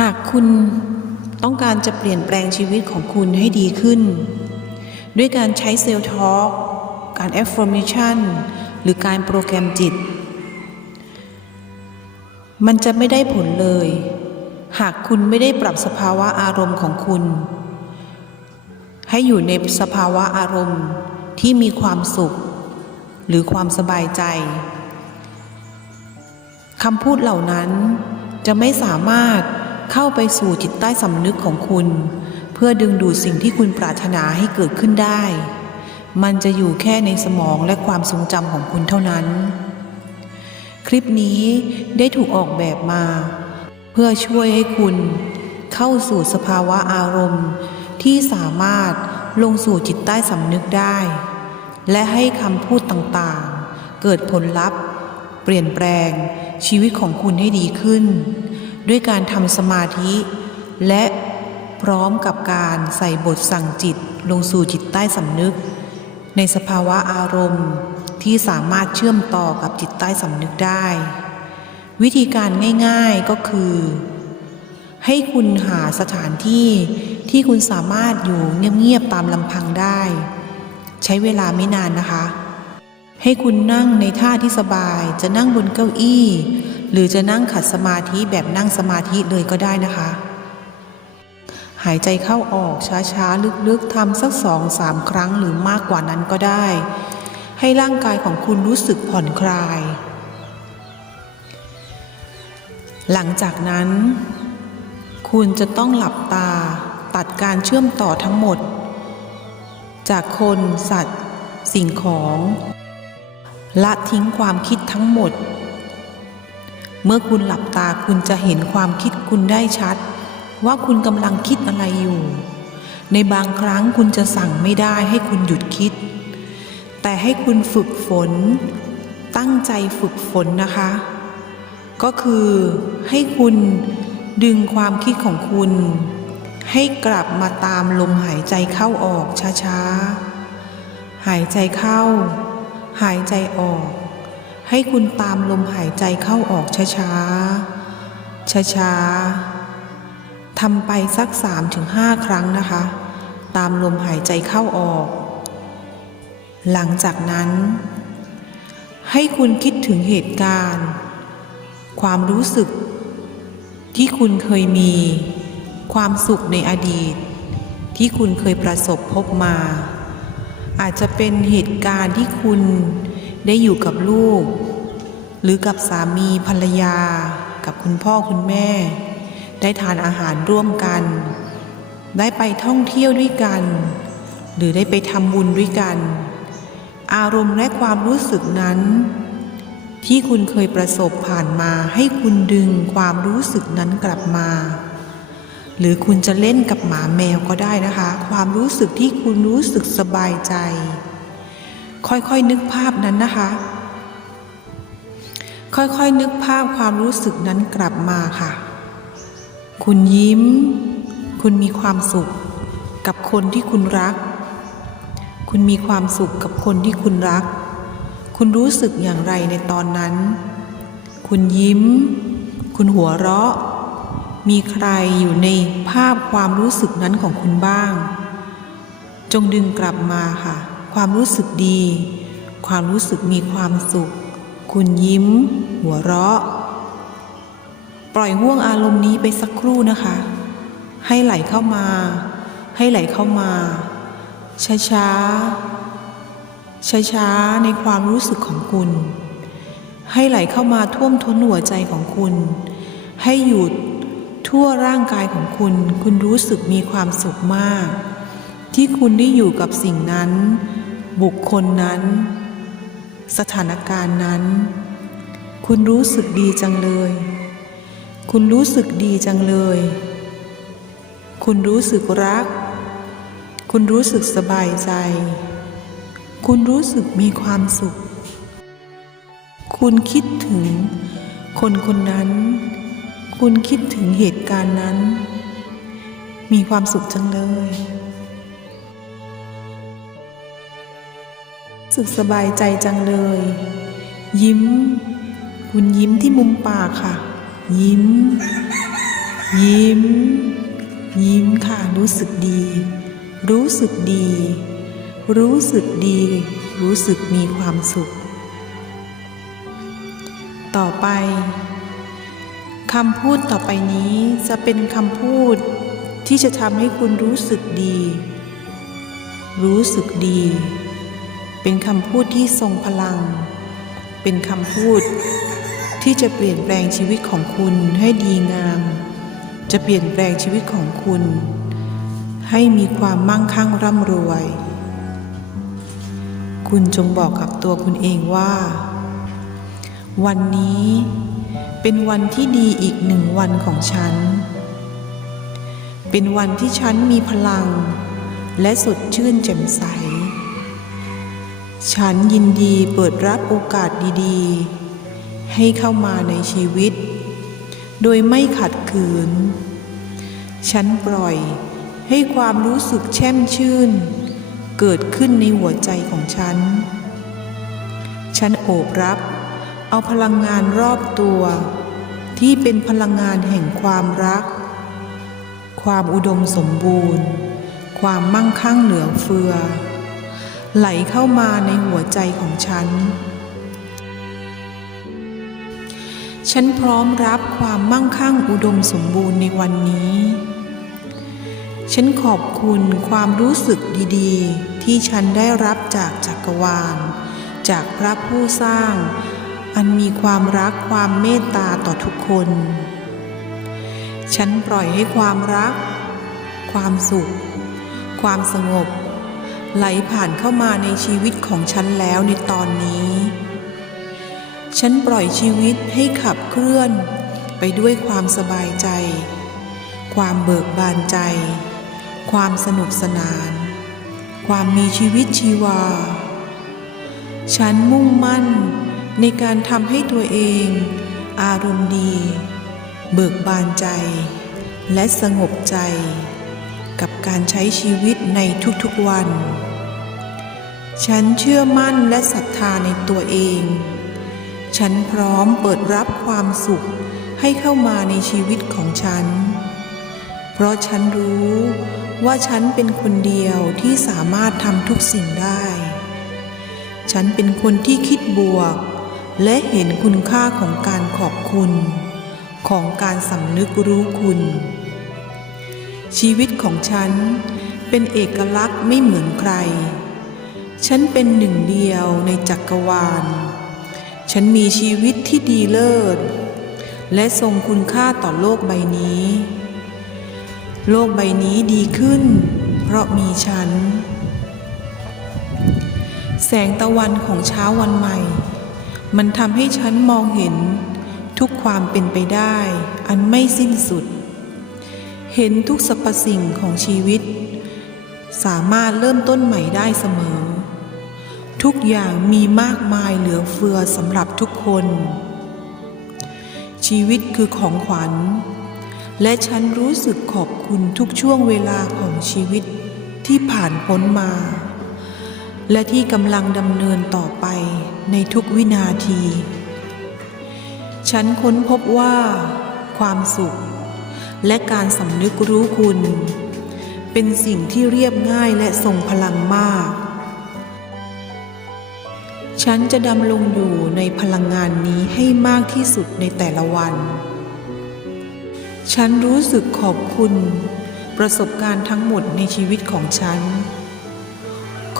หากคุณต้องการจะเปลี่ยนแปลงชีวิตของคุณให้ดีขึ้น ด้วยการใช้เซลล์ทอล์กการ affirmation หรือการโปรแกรมจิต มันจะไม่ได้ผลเลย หากคุณไม่ได้ปรับสภาวะอารมณ์ของคุณ ให้อยู่ในสภาวะอารมณ์ที่มีความสุข หรือความสบายใจคำพูดเหล่านั้นจะไม่สามารถ เข้าไปสู่จิตใต้สำนึกของคุณ เพื่อดึงดูดสิ่งที่คุณปรารถนาให้เกิดขึ้นได้ มันจะอยู่แค่ในสมองและความทรงจำของคุณเท่านั้น คลิปนี้ได้ถูกออกแบบมา เพื่อช่วยให้คุณเข้าสู่สภาวะอารมณ์ ที่สามารถลงสู่จิตใต้สำนึกได้ และให้คำพูดต่างๆ เกิดผลลัพธ์ เปลี่ยนแปลงชีวิตของคุณให้ดีขึ้น ด้วยการทำสมาธิ และพร้อมกับการใส่บทสั่งจิตลงสู่จิตใต้สำนึก ในสภาวะอารมณ์ที่สามารถเชื่อมต่อกับจิตใต้สำนึกได้ วิธีการง่ายๆก็คือ ให้คุณหาสถานที่ที่คุณสามารถอยู่เงียบๆตามลำพังได้ ใช้เวลาไม่นานนะคะ ให้คุณนั่งในท่าที่สบายจะนั่งบนเก้าอี้ หรือจะนั่งขัดสมาธิแบบนั่งสมาธิเลยก็ได้นะคะ หายใจเข้าออกช้าๆ ลึกๆทำสักสองสามครั้งหรือมากกว่านั้นก็ได้ ให้ร่างกายของคุณรู้สึกผ่อนคลาย หลังจากนั้น คุณจะต้องหลับตาตัดการเชื่อมต่อทั้งหมด จากคนสัตว์ สิ่งของ ละทิ้งความคิดทั้งหมด เมื่อคุณหลับตาคุณจะเห็นความคิดคุณได้ชัด ว่าคุณกำลังคิดอะไรอยู่ ในบางครั้งคุณจะสั่งไม่ได้ให้คุณหยุดคิด แต่ให้คุณฝึกฝน ตั้งใจฝึกฝนนะคะ ก็คือให้คุณดึงความคิดของคุณ ให้กลับมาตามลมหายใจเข้าออกช้าๆ หายใจเข้า หายใจออก ให้คุณตามลมหายใจเข้าออกช้าๆ ช้าๆ ทำไปสัก 3-5 ครั้งนะคะ ตามลมหายใจเข้าออก หลังจากนั้น ให้คุณคิดถึงเหตุการณ์ ความรู้สึก ที่คุณเคยมี ความสุขในอดีต ที่คุณเคยประสบพบมา อาจจะเป็นเหตุการณ์ที่คุณ ได้อยู่กับลูก หรือกับสามีภรรยา กับคุณพ่อคุณแม่ ได้ทานอาหารร่วมกัน ได้ไปท่องเที่ยวด้วยกัน หรือได้ไปทำบุญด้วยกัน อารมณ์และความรู้สึกนั้น ที่คุณเคยประสบผ่านมาให้คุณดึงความรู้สึกนั้นกลับมาหรือคุณจะเล่นกับหมาแมวก็ได้นะคะ ความรู้สึกที่คุณรู้สึกสบายใจ ค่อยๆนึกภาพนั้นนะคะ ค่อยๆนึกภาพความรู้สึกนั้นกลับมาค่ะ คุณยิ้ม คุณมีความสุข กับคนที่คุณรัก คุณมีความสุขกับคนที่คุณรัก คุณรู้สึกอย่างไรในตอนนั้น คุณยิ้ม คุณหัวเราะ มีใครอยู่ในภาพความรู้สึกนั้นของคุณบ้าง จงดึงกลับมาค่ะ ความรู้สึกดี ความรู้สึกมีความสุข คุณยิ้ม หัวเราะ ปล่อยห่วงอารมณ์นี้ไปสักครู่นะคะ ให้ไหลเข้ามา ให้ไหลเข้ามา ช้าๆช้าๆในความรู้สึกของคุณ ให้ไหลเข้ามาท่วมท้นหัวใจของคุณ ให้หยุดทั่วร่างกายของคุณ คุณรู้สึกมีความสุขมาก ที่คุณได้อยู่กับสิ่งนั้น บุคคลนั้น สถานการณ์นั้น คุณรู้สึกดีจังเลย คุณรู้สึกดีจังเลย คุณรู้สึกรัก คุณรู้สึกสบายใจ คุณรู้สึกมีความสุข คุณคิดถึงคนคนนั้น คุณคิดถึงเหตุการณ์นั้น มีความสุขจังเลย สึกสบายใจจังเลย ยิ้ม คุณยิ้มที่มุมปากค่ะ ยิ้ม ยิ้ม ยิ้มค่ะ รู้สึกดี รู้สึกดี รู้สึกดี รู้สึกมีความสุข ต่อไปคำพูดต่อไปนี้จะเป็นคำพูดที่จะทำให้คุณรู้สึกดี รู้สึกดี เป็นคำพูดที่ทรงพลัง เป็นคำพูดที่จะเปลี่ยนแปลงชีวิตของคุณให้ดีงาม จะเปลี่ยนแปลงชีวิตของคุณ ให้มีความมั่งคั่งร่ำรวย คุณจงบอกกับตัวคุณเองว่า วันนี้เป็นวันที่ดีอีกหนึ่งวันของฉัน เป็นวันที่ฉันมีพลัง และสดชื่นแจ่มใส ฉันยินดีเปิดรับโอกาสดีๆ ให้เข้ามาในชีวิต โดยไม่ขัดขืน ฉันปล่อยให้ความรู้สึกแช่มชื่น เกิดขึ้นในหัวใจของฉัน ฉันโอบรับ เอาพลังงานรอบตัว ที่เป็นพลังงานแห่งความรัก ความอุดมสมบูรณ์ ความมั่งคั่งเหลือเฟือ ไหลเข้ามาในหัวใจของฉัน ฉันพร้อมรับความมั่งคั่งอุดมสมบูรณ์ในวันนี้ ฉันขอบคุณความรู้สึกดีๆ ที่ฉันได้รับจากจักรวาล จากพระผู้สร้าง อันมีความรักความเมตตาต่อทุกคน ฉันปล่อยให้ความรัก ความสุข ความสงบ ไหลผ่านเข้ามาในชีวิตของฉันแล้วในตอนนี้ ฉันปล่อยชีวิตให้ขับเคลื่อน ไปด้วยความสบายใจ ความเบิกบานใจ ความสนุกสนาน ความมีชีวิตชีวา ฉันมุ่งมั่นในการทำให้ตัวเอง อารมณ์ดี เบิกบานใจ และสงบใจ การใช้ชีวิตในทุกๆวัน ฉันเชื่อมั่นและศรัทธาในตัวเอง ฉันพร้อมเปิดรับความสุขให้เข้ามาในชีวิตของฉัน เพราะฉันรู้ว่าฉันเป็นคนเดียวที่สามารถทำทุกสิ่งได้ ฉันเป็นคนที่คิดบวก และเห็นคุณค่าของการขอบคุณ ของการสำนึกรู้คุณ ชีวิตของฉันเป็นเอกลักษณ์ไม่เหมือนใคร ฉันเป็นหนึ่งเดียวในจักรวาล ฉันมีชีวิตที่ดีเลิศ และทรงคุณค่าต่อโลกใบนี้ โลกใบนี้ดีขึ้น เพราะมีฉัน แสงตะวันของเช้าวันใหม่ มันทำให้ฉันมองเห็นทุกความเป็นไปได้ อันไม่สิ้นสุด เห็นทุกสรรพสิ่งของชีวิต สามารถเริ่มต้นใหม่ได้เสมอ ทุกอย่างมีมากมายเหลือเฟือสำหรับทุกคน ชีวิตคือของขวัญ และฉันรู้สึกขอบคุณทุกช่วงเวลาของชีวิตที่ผ่านพ้นมา และที่กำลังดำเนินต่อไปในทุกวินาที ฉันค้นพบว่า ความสุข และการสำนึกรู้คุณ เป็นสิ่งที่เรียบง่ายและทรงพลังมาก ฉันจะดำลงอยู่ในพลังงานนี้ให้มากที่สุดในแต่ละวัน ฉันรู้สึกขอบคุณ ประสบการณ์ทั้งหมดในชีวิตของฉัน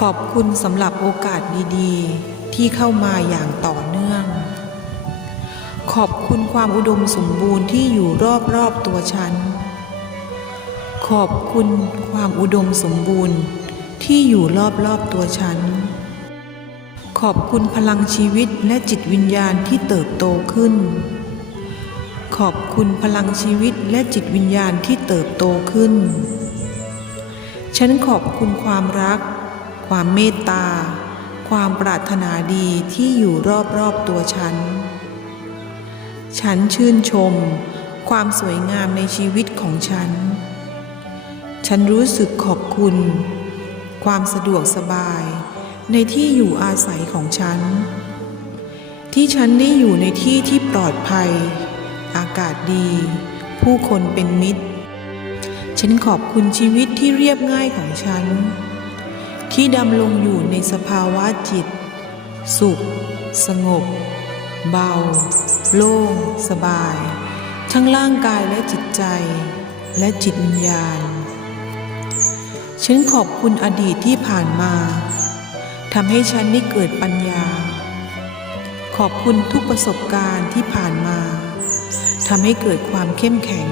ขอบคุณสำหรับโอกาสดีๆ ที่เข้ามาอย่างต่อ ขอบคุณความอุดมสมบูรณ์ที่อยู่รอบๆตัวฉัน ขอบคุณความอุดมสมบูรณ์ที่อยู่รอบๆตัวฉัน ขอบคุณพลังชีวิตและจิตวิญญาณที่เติบโตขึ้น ขอบคุณพลังชีวิตและจิตวิญญาณที่เติบโตขึ้น ฉันขอบคุณความรัก ความเมตตา ความปรารถนาดีที่อยู่รอบๆตัวฉัน ฉันชื่นชม ความสวยงามในชีวิตของฉัน ฉันรู้สึกขอบคุณ ความสะดวกสบาย ในที่อยู่อาศัยของฉัน ที่ฉันได้อยู่ในที่ที่ปลอดภัย อากาศดี ผู้คนเป็นมิตร ฉันขอบคุณชีวิตที่เรียบง่ายของฉัน ที่ดำลงอยู่ในสภาวะจิต สุข สงบ เบา โล่ง สบาย ทั้งร่างกายและจิตใจ และจิตวิญญาณ ฉันขอบคุณอดีตที่ผ่านมาทำให้ฉันได้เกิดปัญญา ขอบคุณทุกประสบการณ์ที่ผ่านมาทำให้เกิดความเข้มแข็ง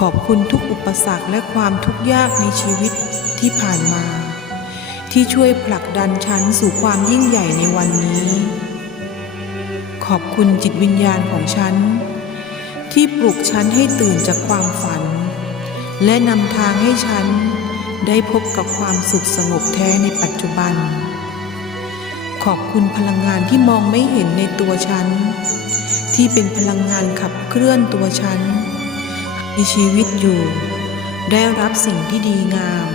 ขอบคุณทุกอุปสรรคและความทุกข์ยากในชีวิตที่ผ่านมา ที่ช่วยผลักดันฉันสู่ความยิ่งใหญ่ในวันนี้ ขอบคุณจิตวิญญาณของฉัน ที่ปลุกฉันให้ตื่นจากความฝัน และนำทางให้ฉันได้พบกับความสุขสงบแท้ในปัจจุบัน ขอบคุณพลังงานที่มองไม่เห็นในตัวฉัน ที่เป็นพลังงานขับเคลื่อนตัวฉันมีชีวิตอยู่ ได้รับสิ่งที่ดีงาม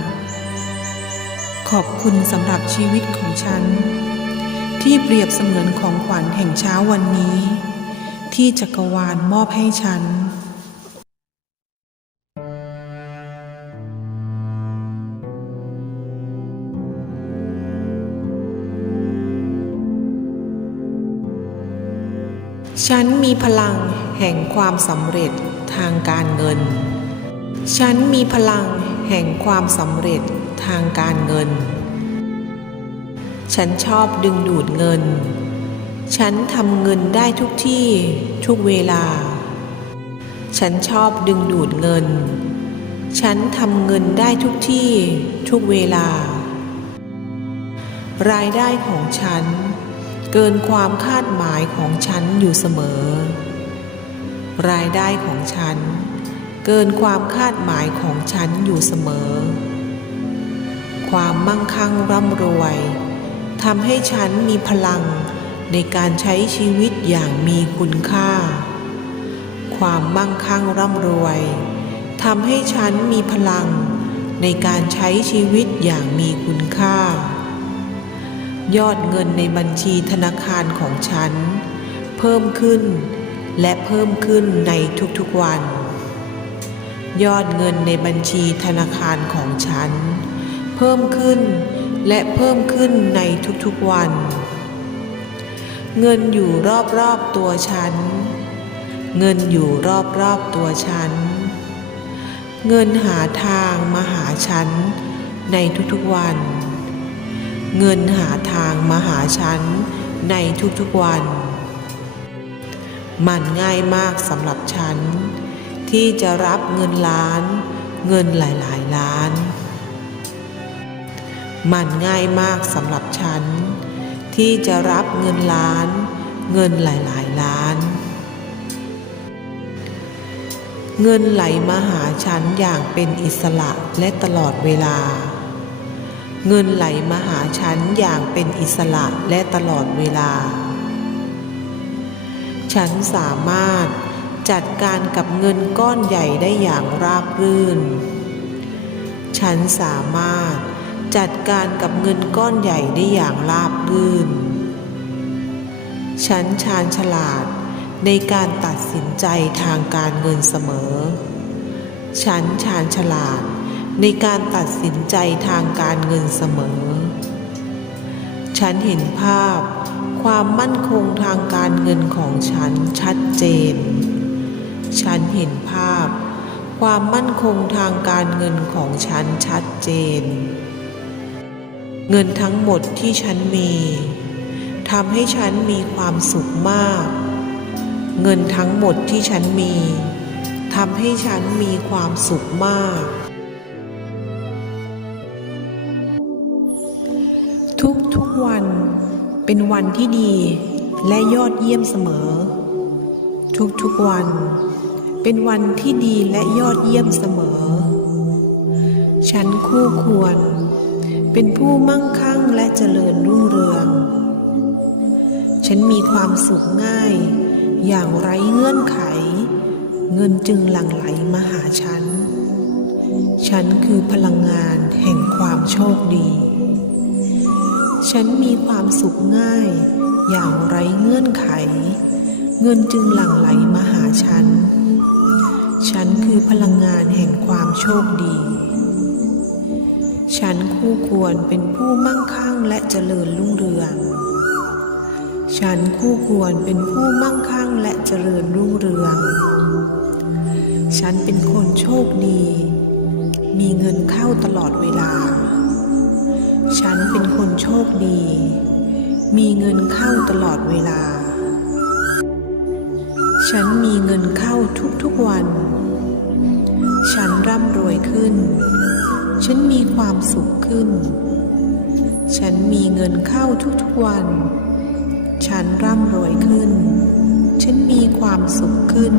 ขอบคุณสำหรับชีวิตของฉัน ที่เปรียบเสมือนของขวัญแห่งเช้าวันนี้ ที่จักรวาลมอบให้ฉัน ฉันมีพลังแห่งความสำเร็จทางการเงิน ฉันมีพลังแห่งความสำเร็จทางการเงิน ฉันชอบดึงดูดเงิน ฉันทำเงินได้ทุกที่ทุกเวลา ฉันชอบดึงดูดเงิน ฉันทำเงินได้ทุกที่ทุกเวลา รายได้ของฉัน เกินความคาดหมายของฉันอยู่เสมอ รายได้ของฉัน เกินความคาดหมายของฉันอยู่เสมอ ความมั่งคั่งร่ำรวย ทำให้ฉันมีพลังในการใช้ชีวิตอย่างมีคุณค่า ความมั่งคั่งร่ำรวยทำให้ฉันมีพลังในการใช้ชีวิตอย่างมีคุณค่า ยอดเงินในบัญชีธนาคารของฉัน เพิ่มขึ้นและเพิ่มขึ้นในทุกๆวัน ยอดเงินในบัญชีธนาคารของฉัน เพิ่มขึ้น และเพิ่มขึ้นในทุกๆวัน เงินอยู่รอบๆตัวฉัน เงินอยู่รอบๆตัวฉัน เงินหาทางมาหาฉันในทุกๆวัน เงินหาทางมาหาฉันในทุกๆวัน มันง่ายมากสำหรับฉัน ที่จะรับเงินล้าน เงินหลายๆล้าน มันง่ายมากสำหรับฉัน ที่จะรับเงินล้าน เงินหลายๆล้าน เงินไหลมาหาฉันอย่างเป็นอิสระและตลอดเวลา เงินไหลมาหาฉันอย่างเป็นอิสระและตลอดเวลา ฉันสามารถจัดการกับเงินก้อนใหญ่ได้อย่างราบรื่น ฉันสามารถ จัดการกับเงินก้อนใหญ่ได้อย่างราบรื่น ฉันชาญฉลาดในการตัดสินใจทางการเงินเสมอ ฉันชาญฉลาดในการตัดสินใจทางการเงินเสมอ ฉันเห็นภาพความมั่นคงทางการเงินของฉันชัดเจน ฉันเห็นภาพ ความมั่นคงทางการเงินของฉันชัดเจน เงินทั้งหมดที่ฉันมีทำให้ฉันมีความสุขมาก เงินทั้งหมดที่ฉันมีทำให้ฉันมีความสุขมาก ทุกทุกวันเป็นวันที่ดีและยอดเยี่ยมเสมอ ทุกทุกวัน เป็นวันที่ดีและยอดเยี่ยมเสมอ ฉันคู่ควร เป็นผู้มั่งคั่งและเจริญรุ่งเรือง ฉันมีความสุขง่าย อย่างไร้เงื่อนไข เงินจึงหลั่งไหลมาหาฉัน ฉันคือพลังงานแห่งความโชคดี ฉันมีความสุขง่าย อย่างไร้เงื่อนไข เงินจึงหลั่งไหลมาหาฉัน ฉันคือพลังงานแห่งความโชคดี ฉันคู่ควรเป็นผู้มั่งคั่งและเจริญรุ่งเรือง ฉันคู่ควรเป็นผู้มั่งคั่งและเจริญรุ่งเรือง ฉันเป็นคนโชคดี มีเงินเข้าตลอดเวลา ฉันเป็นคนโชคดี มีเงินเข้าตลอดเวลา ฉันมีเงินเข้าทุกๆวัน ฉันร่ำรวยขึ้น ฉันมีความสุขขึ้น ฉันมีเงินเข้าทุกๆวัน ฉันร่ำรวยขึ้น ฉันมีความสุขขึ้น